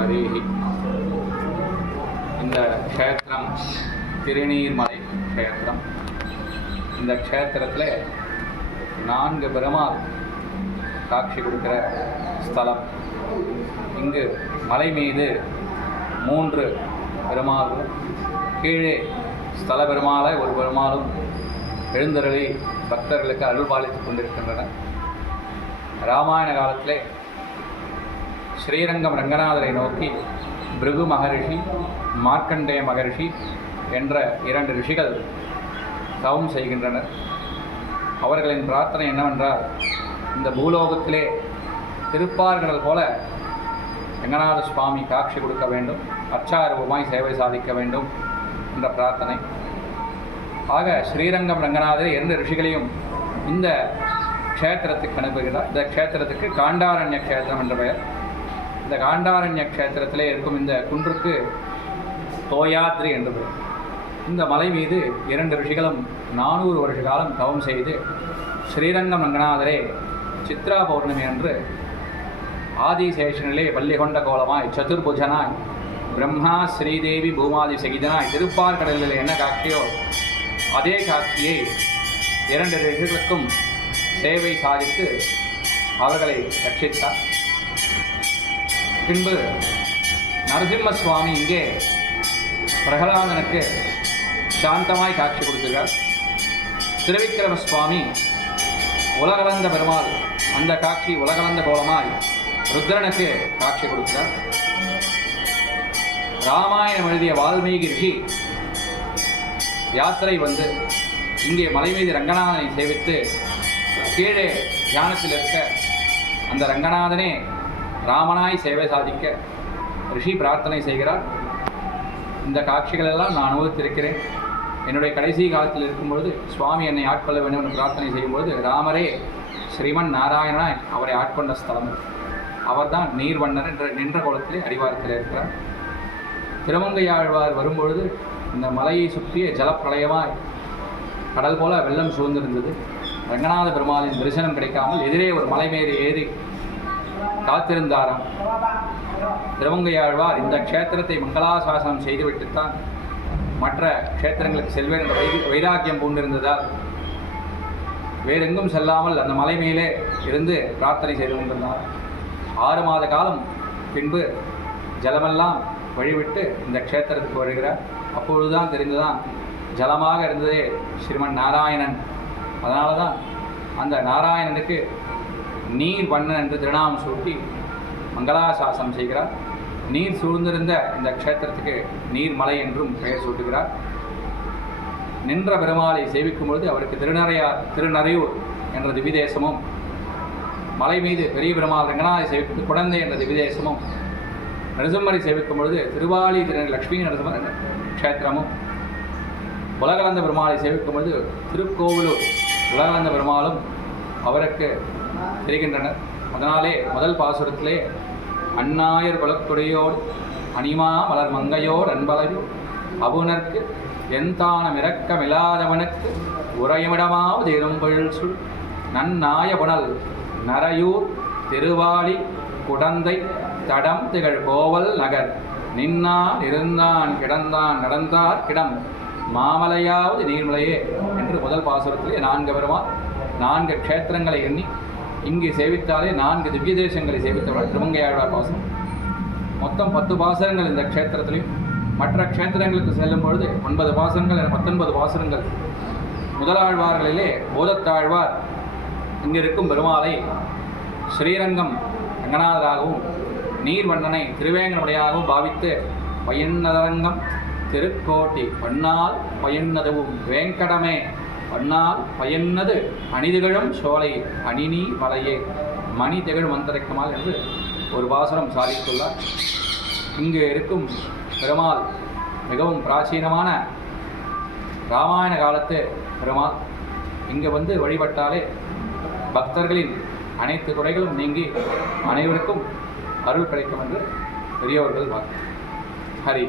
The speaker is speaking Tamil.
ஹரேஹி. இந்த க்ஷேத்திரம் திருநீர்மலை க்ஷேத்திரம். இந்த க்ஷேத்திரத்தில் நான்கு பெருமாள் காட்சி கொடுக்கிற ஸ்தலம். இங்கு மலை மீது மூன்று பெருமாளும் கீழே ஸ்தல பெருமாளை ஒரு பெருமாளும் எழுந்தருளி பக்தர்களுக்கு அருள்பாலித்து கொண்டிருக்கின்றனர். ராமாயண காலத்திலே ஸ்ரீரங்கம் ரங்கநாதரை நோக்கி பிருகு மகரிஷி மார்க்கண்டேய மகரிஷி என்ற இரண்டு ரிஷிகள் தவம் செய்கின்றனர். அவர்களின் பிரார்த்தனை என்னவென்றால் இந்த பூலோகத்திலே திருப்பார்கடல் போல ரங்கநாத சுவாமி காட்சி கொடுக்க வேண்டும் அச்சாரூபமாய் சேவை சாதிக்க வேண்டும் என்ற பிரார்த்தனை. ஆக ஸ்ரீரங்கம் ரங்கநாதர் இரண்டு ரிஷிகளையும் இந்த க்ஷேத்திரத்துக்கு அனுப்புகிறார். இந்த க்ஷேத்திரத்துக்கு காண்டாரண்ய க்ஷேத்திரம் என்ற பெயர். இந்த காண்டாரண்ய கஷேத்திரத்திலே இருக்கும் இந்த குன்றுக்கு தோயாத்ரி என்று பெயர். இந்த மலை மீது இரண்டு ரிஷிகளும் நானூறு வருஷ காலம் தவம் செய்து ஸ்ரீரங்கம் ரங்கநாதரே சித்ரா பௌர்ணமி அன்று ஆதிசேஷனிலே பள்ளி கொண்ட கோலமாய் சதுர்புஜனாய் பிரம்மா ஸ்ரீதேவி பூமாதி சகிதனாய் திருப்பார்கடலில் என்ன காட்சியோ அதே காட்சியை இரண்டு ரிஷிகளுக்கும் சேவை சாதித்து அவர்களை ரட்சித்தார். பின்பு நரசிம்ம சுவாமி இங்கே பிரகலாதனுக்கு சாந்தமாய் காட்சி கொடுத்துருக்கார். திருவிக்கிரம சுவாமி உலகலந்த பெருமாள் அந்த காட்சி உலகலந்த கோலமாய் ருத்ரனுக்கு காட்சி கொடுக்கிறார். ராமாயணம் எழுதிய வால்மீகி யாத்திரை வந்து இங்கே மலை மீது ரங்கநாதனை சேவித்து கீழே தியானத்தில் இருக்க அந்த ரங்கநாதனே ராமனாய் சேவை சாதிக்க ரிஷி பிரார்த்தனை செய்கிறார். இந்த காட்சிகளெல்லாம் நான் அனுபவித்திருக்கிறேன். என்னுடைய கடைசி காலத்தில் இருக்கும்பொழுது சுவாமி என்னை ஆட்கொள்ள வேண்டும் என்று பிரார்த்தனை செய்யும்பொழுது ராமரே ஸ்ரீமன் நாராயணாய் அவரை ஆட்கொண்ட ஸ்தலம் அவர்தான் நீர்வண்ணர் என்ற நின்ற குளத்திலே அடிவாரத்தில் இருக்கிறார். திருமங்கையாழ்வார் வரும்பொழுது இந்த மலையை சுற்றிய ஜலப்பிரளயமாய் கடல் போல வெள்ளம் சூழ்ந்திருந்தது. ரங்கநாத பெருமாளின் தரிசனம் கிடைக்காமல் எதிரே ஒரு மலை மேலே ஏறி காத்திருந்தாராம். திருமங்கையாழ்வார் இந்த க்ஷேத்திரத்தை மங்களாசாசனம் செய்துவிட்டுத்தான் மற்ற க்ஷேத்திரங்களுக்கு செல்வேன் என்ற வை வைராக்கியம் பூண்டிருந்ததால் வேறெங்கும் செல்லாமல் அந்த மலை மேலே இருந்து பிரார்த்தனை செய்து கொண்டிருந்தார். ஆறு மாத காலம் பின்பு ஜலமெல்லாம் வழிவிட்டு இந்த க்ஷேத்திரத்துக்கு வருகிறார். அப்பொழுதுதான் தெரிந்துதான் ஜலமாக இருந்ததே ஸ்ரீமன் நாராயணன். அதனால தான் அந்த நாராயணனுக்கு நீர் வண்ணன் என்று திருநாமம் சூட்டி மங்களாசாசனம் செய்கிறார். நீர் சூழ்ந்திருந்த இந்த க்ஷேத்திரத்துக்கு நீர்மலை என்றும் பெயர் சூட்டுகிறார். நின்ற பெருமாளை சேவிக்கும் பொழுது அவருக்கு திருநறையார் திருநறையூர் என்ற திவிதேசமும் மலை மீது பெரிய பெருமாள் ரங்கநாதை சேவித்து குழந்தை என்ற திவிதேசமும் நரசிம்மரை சேவிக்கும் பொழுது திருவாலி திரு லக்ஷ்மி நரசிம்ம க்ஷேத்திரமும் உலகளந்த பெருமாளை சேவிக்கும் பொழுது திருக்கோவிலூர் உலகளந்த பெருமாளும் அவருக்கு தெரிகின்றனர். அதனாலே முதல் பாசுரத்திலே அந்நாயர் குலத்துடையோர் அனிமா மலர் மங்கையோர் அன்பலையோ அபுனர்க்கு எந்தானம் இரக்கமில்லாதவனுக்கு உறையுமிடமாவது இரும்பொழில் சுள் நன்னாய புனல் நரையூர் திருவாளி குடந்தை தடம் திகழ் கோவல் நகர். நின்னான் இருந்தான் கிடந்தான் நடந்தார் கிடம். மாமலையாவது நீர்மலையே என்று முதல் பாசுரத்திலே நான்கு பெருமான் நான்கு க்ஷேத்திரங்களை எண்ணி இங்கு சேவித்தாலே நான்கு திவ்ய தேசங்களை சேவித்தவர்கள். திருமங்கையாழ்வார் பாசனம் மொத்தம் பத்து பாசனங்கள் இந்த க்ஷேத்திரத்திலையும். மற்ற க்ஷேத்திரங்களுக்கு செல்லும் பொழுது ஒன்பது பாசனங்கள் என பத்தொன்பது பாசனங்கள் முதலாழ்வார்களிலே போதத்தாழ்வார் இங்கிருக்கும் பெருமாளை ஸ்ரீரங்கம் ரங்கநாதராகவும் நீர்வண்ணனை திருவேங்கனுடையாகவும் பாவித்து பயன்னதரங்கம் திருக்கோட்டி பண்ணால் பயன்னதுவும் வேங்கடமே. பண்ணால் பயன்னது அணிதிகழும் சோலை அணினி மலையே மணி திகழும் அந்தரிக்கமால் என்று ஒரு பாசனம் சாதித்துள்ளார். இங்கு இருக்கும் பெருமாள் மிகவும் பிராச்சீனமான ராமாயண காலத்து பெருமாள். இங்கே வந்து வழிபட்டாலே பக்தர்களின் அனைத்து குறைகளும் நீங்கி அனைவருக்கும் அருள் கிடைக்கும் என்று பெரியவர்கள் ஹரி.